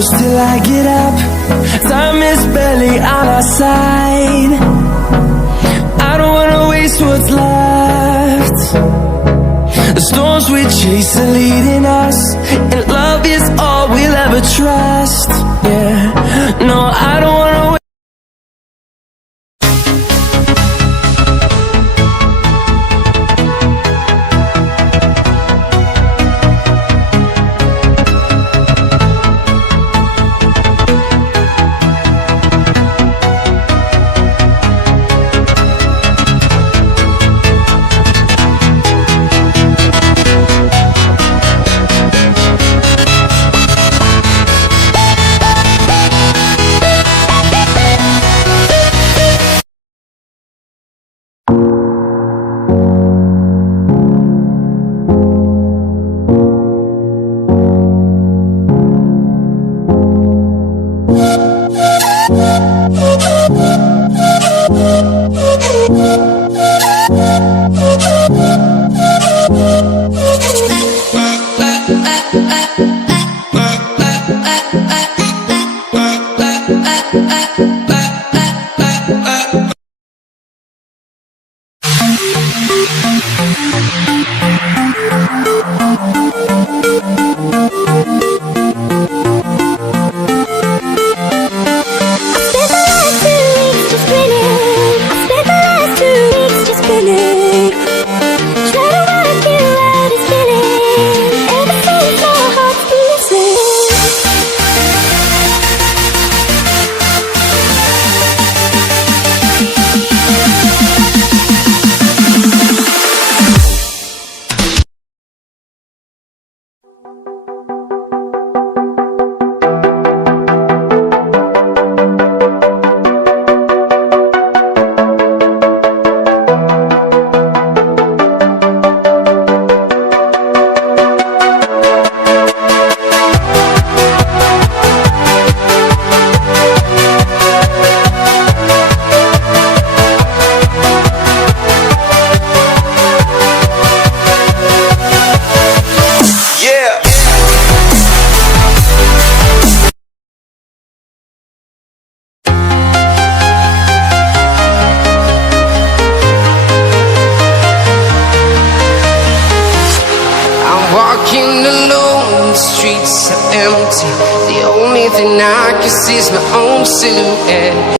close till I get up. Time is barely on our side. I don't wanna waste what's left. The storms we chase are leading us, and love is all we'll ever trust. Yeah, no, I don't wanna wait. Walking alone, the streets are empty. The only thing I can see is my own silhouette.